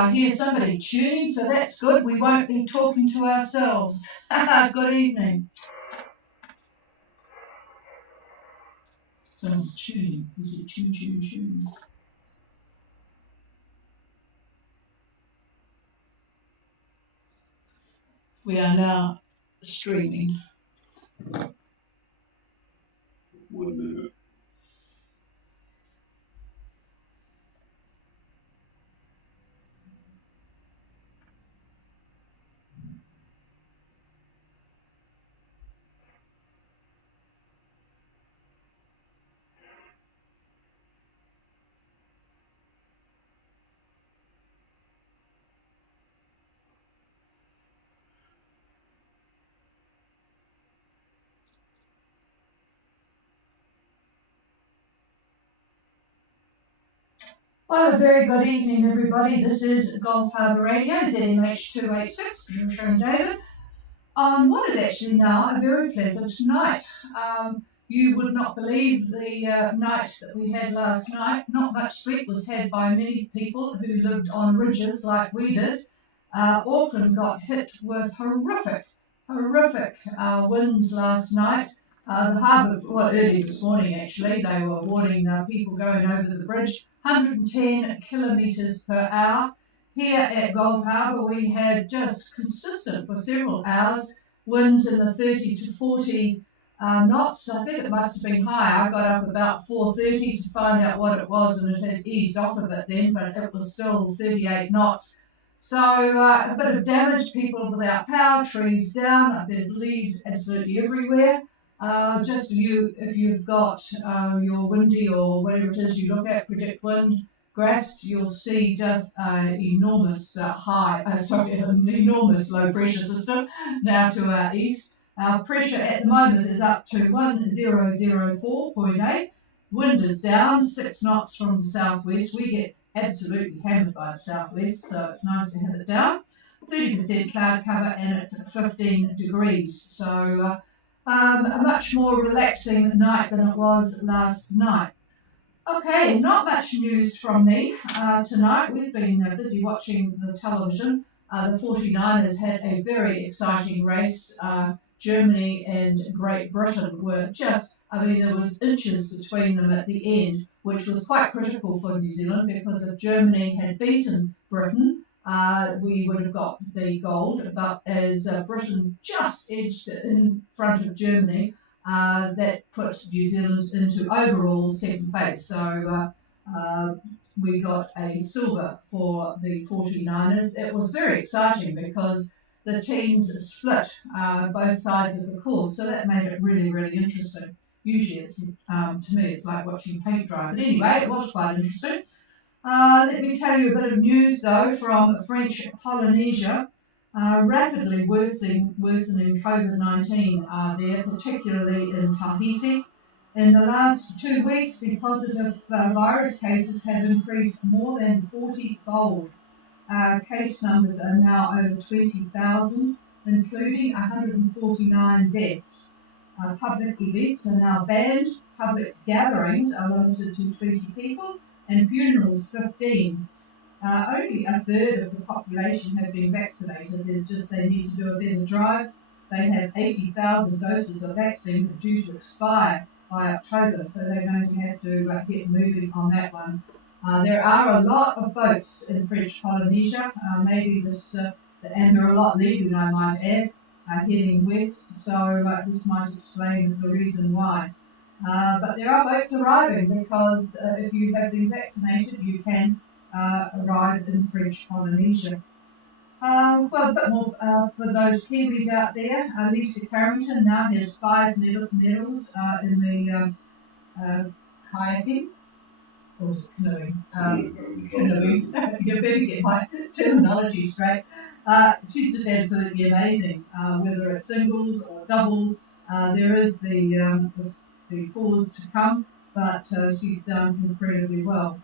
I hear somebody tuning, so that's good. We won't be talking to ourselves. Good evening. Someone's tuning. Is it tune, tune, tune? We are now streaming. 1 minute. Well, a very good evening, everybody. This is Gulf Harbour Radio, ZMH286, Patricia and David, on what is actually now a very pleasant night. You would not believe the night that we had last night. Not much sleep was had by many people who lived on ridges like we did. Auckland got hit with horrific winds last night. The harbour, well, early this morning actually, they were warning people going over the bridge, 110 kilometres per hour. Here at Gulf Harbour, we had just consistent for several hours winds in the 30 to 40 knots. I think it must have been higher. I got up about 4:30 to find out what it was, and it had eased off a bit then, but it was still 38 knots. So a bit of damage, people without power, trees down, there's leaves absolutely everywhere. Just if you've got your windy or whatever it is you look at, predict wind graphs, you'll see just an enormous an enormous low pressure system now to our east. Our pressure at the moment is up to 1004.8. Wind is down 6 knots from the southwest. We get absolutely hammered by the southwest, so it's nice to have it down. 30% cloud cover, and it's at 15 degrees. So a much more relaxing night than it was last night. Okay, not much news from me tonight. We've been busy watching the television. The 49ers had a very exciting race. Germany and Great Britain were there was inches between them at the end, which was quite critical for New Zealand, because if Germany had beaten Britain, we would have got the gold, but as Britain just edged in front of Germany, that put New Zealand into overall second place. So we got a silver for the 49ers. It was very exciting because the teams split both sides of the course, so that made it really, really interesting. Usually, to me, it's like watching paint dry. But anyway, it was quite interesting. Let me tell you a bit of news, though, from French Polynesia. Rapidly worsening COVID-19 there, particularly in Tahiti. In the last 2 weeks, the positive virus cases have increased more than 40-fold. Case numbers are now over 20,000, including 149 deaths. Public events are now banned. Public gatherings are limited to 20 people, and funerals 15. Only a third of the population have been vaccinated. It's just they need to do a better drive. They have 80,000 doses of vaccine due to expire by October, so they're going to have to get moving on that one. There are a lot of boats in French Polynesia, and there are a lot leaving, I might add, heading west, so this might explain the reason why. But there are boats arriving because if you have been vaccinated, you can arrive in French Polynesia. Well, a bit more for those Kiwis out there. Lisa Carrington now has 5 medals in the kayaking. Or is it canoeing? Canoeing. You better get my terminology straight. She's just absolutely amazing. Whether it's singles or doubles, there is the fours to come, but she's done incredibly well.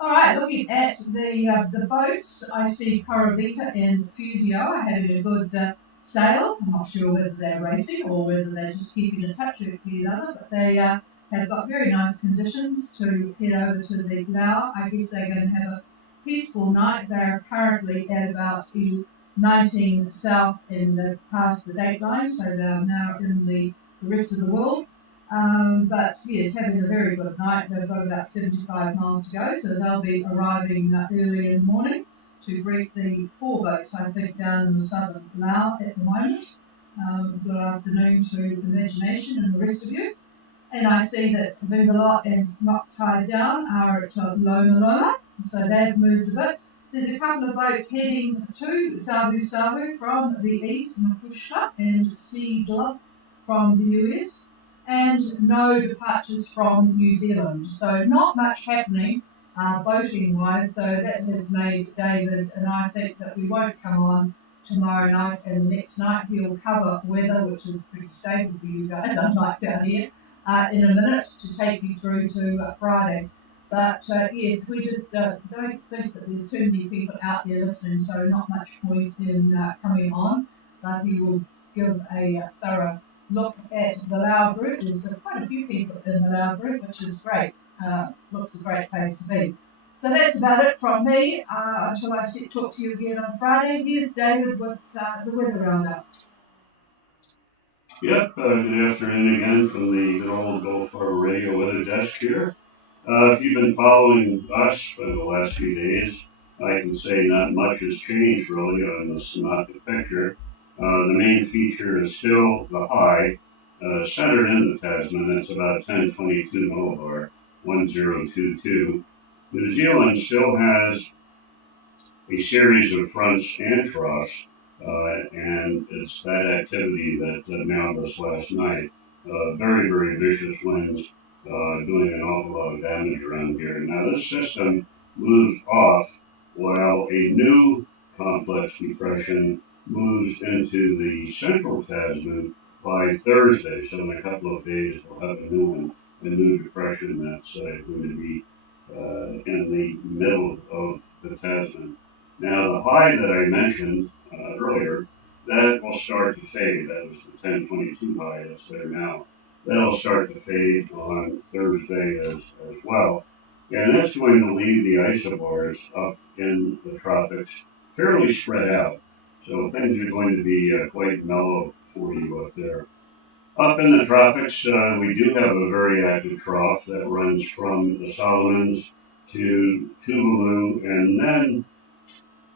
All right, looking at the boats, I see Coravita and Fusio are having a good sail. I'm not sure whether they're racing or whether they're just keeping in touch with each other, but they have got very nice conditions to head over to the Lau. I guess they're going to have a peaceful night. They're currently at about 19 south past the date line, so they're now in the rest of the world. But yes, having a very good night. They've got about 75 miles to go, so they'll be arriving early in the morning to greet the 4 boats, I think, down in the southern Lao at the moment. Good afternoon to Imagination and the rest of you. And I see that Vingalot and Not Tied Down are at Loma Loma, so they've moved a bit. There's a couple of boats heading to Savu Savu from the east, Makushka and Seedla from the US, and no departures from New Zealand. So not much happening boating-wise, so that has made David, and I think that we won't come on tomorrow night and the next night. He'll cover weather, which is pretty stable for you guys, unlike down here, in a minute to take you through to Friday. But yes, we just don't think that there's too many people out there listening, so not much point in coming on. But he will give a thorough look at the Lao group. There's quite a few people in the Lao group, which is great. Looks a great place to be. So that's about it from me until I talk to you again on Friday. Here's David with the weather roundup. Yep, good afternoon again from the good old Gulf Harbor Radio Weather Desk here. If you've been following us for the last few days, I can say not much has changed really on the synoptic picture. The main feature is still the high, centered in the Tasman. That's about 1022 millibar, 1022. New Zealand still has a series of fronts and troughs, and it's that activity that nailed us last night. Very, very vicious winds, doing an awful lot of damage around here. Now this system moves off while a new complex depression moves into the central Tasman by Thursday. So in a couple of days we'll have a new one, a new depression that's going to be in the middle of the Tasman. Now the high that I mentioned earlier, that will start to fade. That was the 1022 high that's there now. That'll start to fade on Thursday as well. And that's going to leave the isobars up in the tropics fairly spread out. So things are going to be quite mellow for you up there. Up in the tropics, we do have a very active trough that runs from the Solomons to Tuvalu and then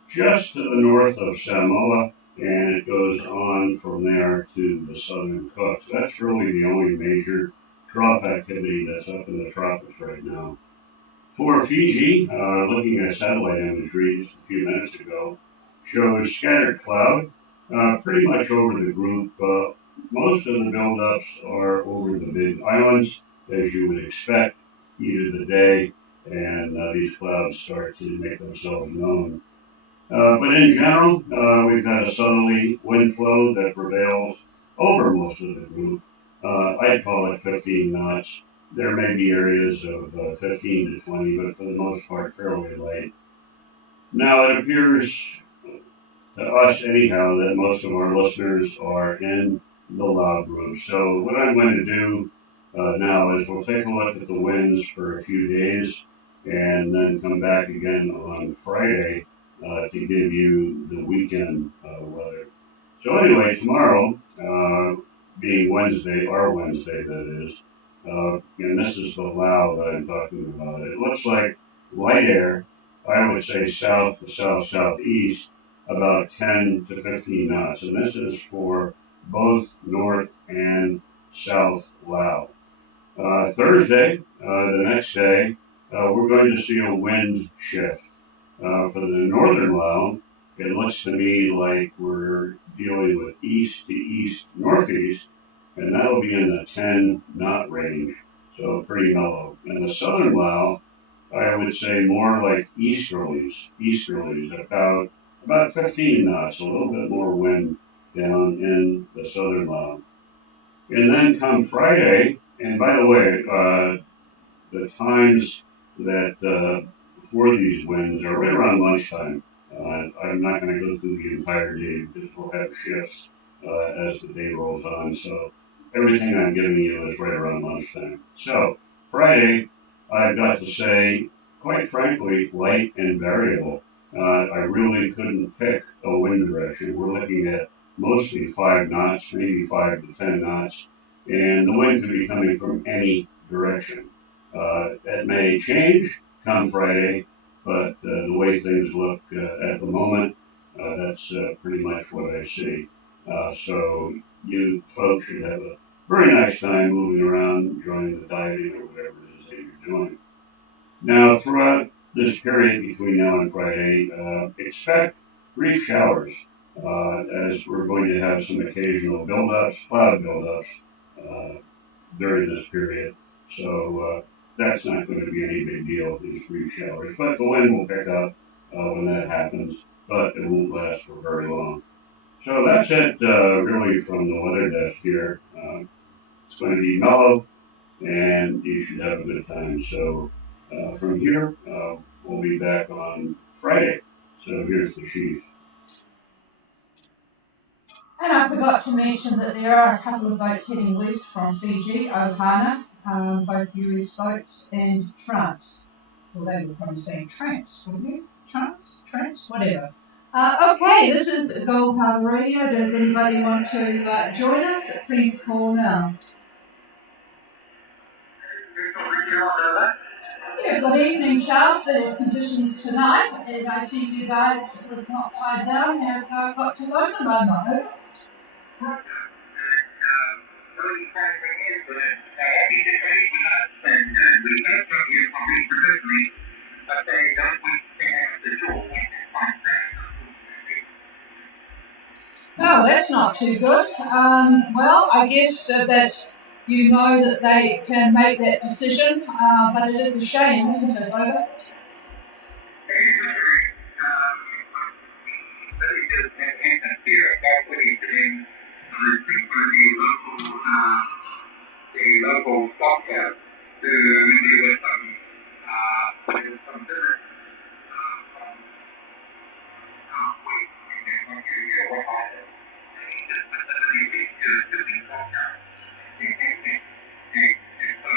just to the north of Samoa, and it goes on from there to the southern Cooks. That's really the only major trough activity that's up in the tropics right now. For Fiji, looking at satellite imagery just a few minutes ago, shows scattered cloud pretty much over the group. Most of the buildups are over the big islands, as you would expect, heat of the day, and these clouds start to make themselves known. But in general, we've got a southerly wind flow that prevails over most of the group. I'd call it 15 knots. There may be areas of 15 to 20, but for the most part, fairly light. Now, it appears to us, anyhow, that most of our listeners are in the Lao group. So what I'm going to do now is we'll take a look at the winds for a few days and then come back again on Friday to give you the weekend weather. So anyway, tomorrow, being Wednesday, our Wednesday that is, and this is the Lao that I'm talking about. It looks like light air, I would say south to south-southeast, about 10 to 15 knots. And this is for both north and south Lao. Thursday, the next day, we're going to see a wind shift. For the northern Lao, it looks to me like we're dealing with east to east northeast, and that'll be in the 10 knot range, so pretty mellow. In the southern Lao, I would say more like easterlies, about 15 knots, a little bit more wind down in the southern Lao. And then come Friday, and by the way, the times that for these winds are right around lunchtime. I'm not going to go through the entire day because we'll have shifts as the day rolls on. So everything I'm giving you is right around lunchtime. So Friday, I've got to say quite frankly, light and variable. I really couldn't pick a wind direction. We're looking at mostly 5 knots, maybe 5 to 10 knots, and the wind could be coming from any direction. That may change come Friday, but the way things look at the moment, that's pretty much what I see. So you folks should have a very nice time moving around, enjoying the diving or whatever it is that you're doing. Now, throughout this period between now and Friday, expect brief showers, as we're going to have some occasional buildups, cloud buildups, uh, during this period. So that's not going to be any big deal, these brief showers. But the wind will pick up when that happens, but it won't last for very long. So that's it, really, from the weather desk here. It's going to be mellow, and you should have a good time. So from here, we'll be back on Friday. So here's the chief. And I forgot to mention that there are a couple of boats heading west from Fiji, Ohana, both US boats, and Trance. Well, they would probably say Trance, wouldn't you? Trance, whatever. Okay, this is Gold Harbour Radio. Does anybody want to join us? Please call now. Yeah, good evening, Charles. The conditions tonight, and I see you guys, with not tied down, have got to Loma. No, that's not too good. Well, I guess that you know that they can make that decision, but it is a shame, isn't it, Over? The local doctor to deal with some business week and what you what I just specifically to the doctor and so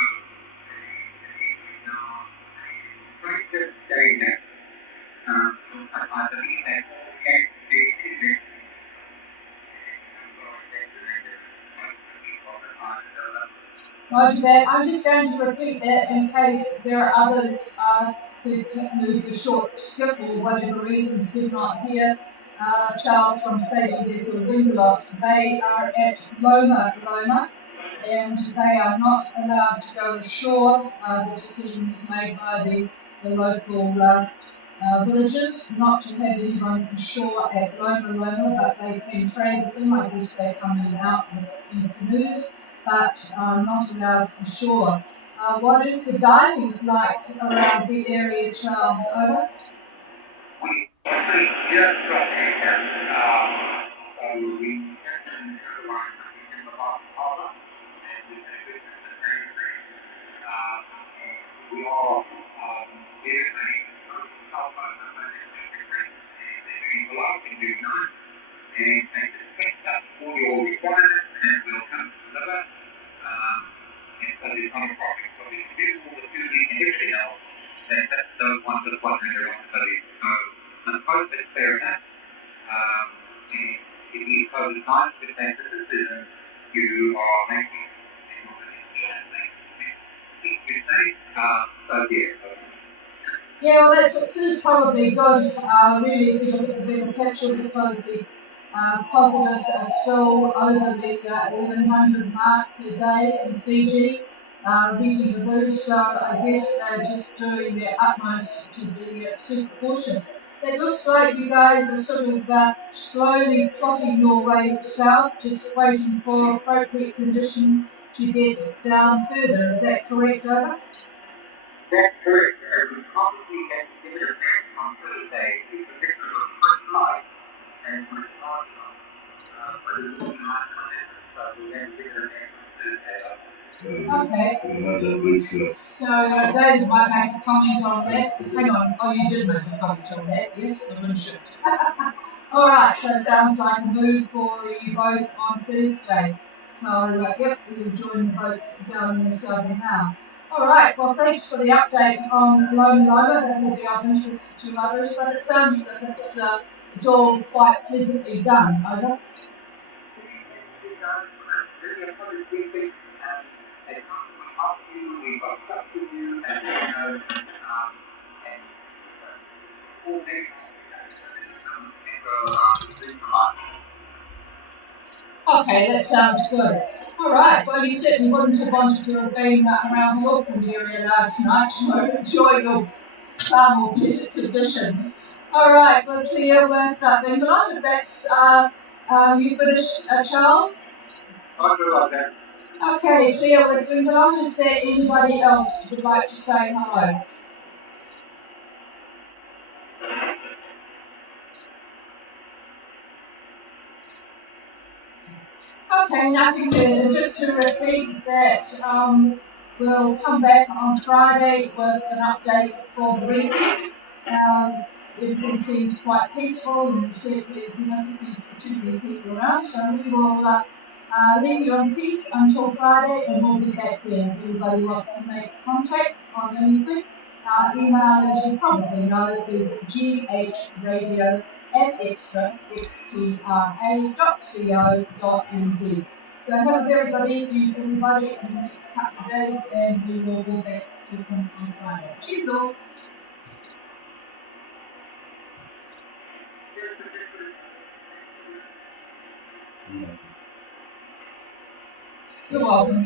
very good day that I believe that can be Roger that. I'm just going to repeat that in case there are others who for short skip or whatever reasons did not hear Charles from Sailing Vessel Ringloft. They are at Loma, and they are not allowed to go ashore. The decision was made by the local villagers not to have anyone ashore at Loma, but they can trade with them. I guess they come in and out in canoes, but not allowed ashore. What is the diving like around the area, Charles? Over. we actually just got here. So we in the Harbour, and we had a good we are very people up and do none, and just pick up all your requirements, and we'll come to deliver. And so there's not a problem. So we can do all the fooding and everything else, and that's those ones that are plugging their own studies. So I suppose that's fair enough. And if you close the time, if that's the decision you are making, and you're going to keep your safe, so yeah. Yeah, well, this is probably good, really, if you look at the bigger picture, because the positives are still over the 1100 mark per day in Fiji, so I guess they're just doing their utmost to be super cautious. It looks like you guys are sort of slowly plotting your way south, just waiting for appropriate conditions to get down further. Is that correct, Over? That's correct. We probably have to give it a chance on Thursday to predict the first light and we're starting for the moving light for this. So we have to give it a chance on Thursday. Okay. We'll have that loose shift. So David might make a comment on that. Hang on. Oh, you did make a comment on that. Yes, the wind shift. All right. So it sounds like a move for you both on Thursday. So yep, we will join the boats down in the southern now. All right, well, thanks for the update on Loma Loma. That will be of interest to others, but it sounds as if it's all quite pleasantly done. Over. Okay, that sounds good. All right, well, you certainly wouldn't have wanted to have been around the Auckland area last night, so enjoy your far more pleasant conditions. All right, we're clear with Bengaluru. If that's you finished, Charles? Okay, clear with Bengaluru. Is there anybody else who would like to say hello? Okay, nothing further. Just to repeat that we'll come back on Friday with an update for the weekend. Everything seems quite peaceful and certainly there doesn't seem to be too many people around. So we will leave you in peace until Friday and we'll be back then if anybody wants to make contact on anything. Our email, as you probably know, is ghradio@extra.co.nz. So have a very good evening, everybody, in the next couple of days, and we will be back talking on Friday. Cheers all. You're welcome.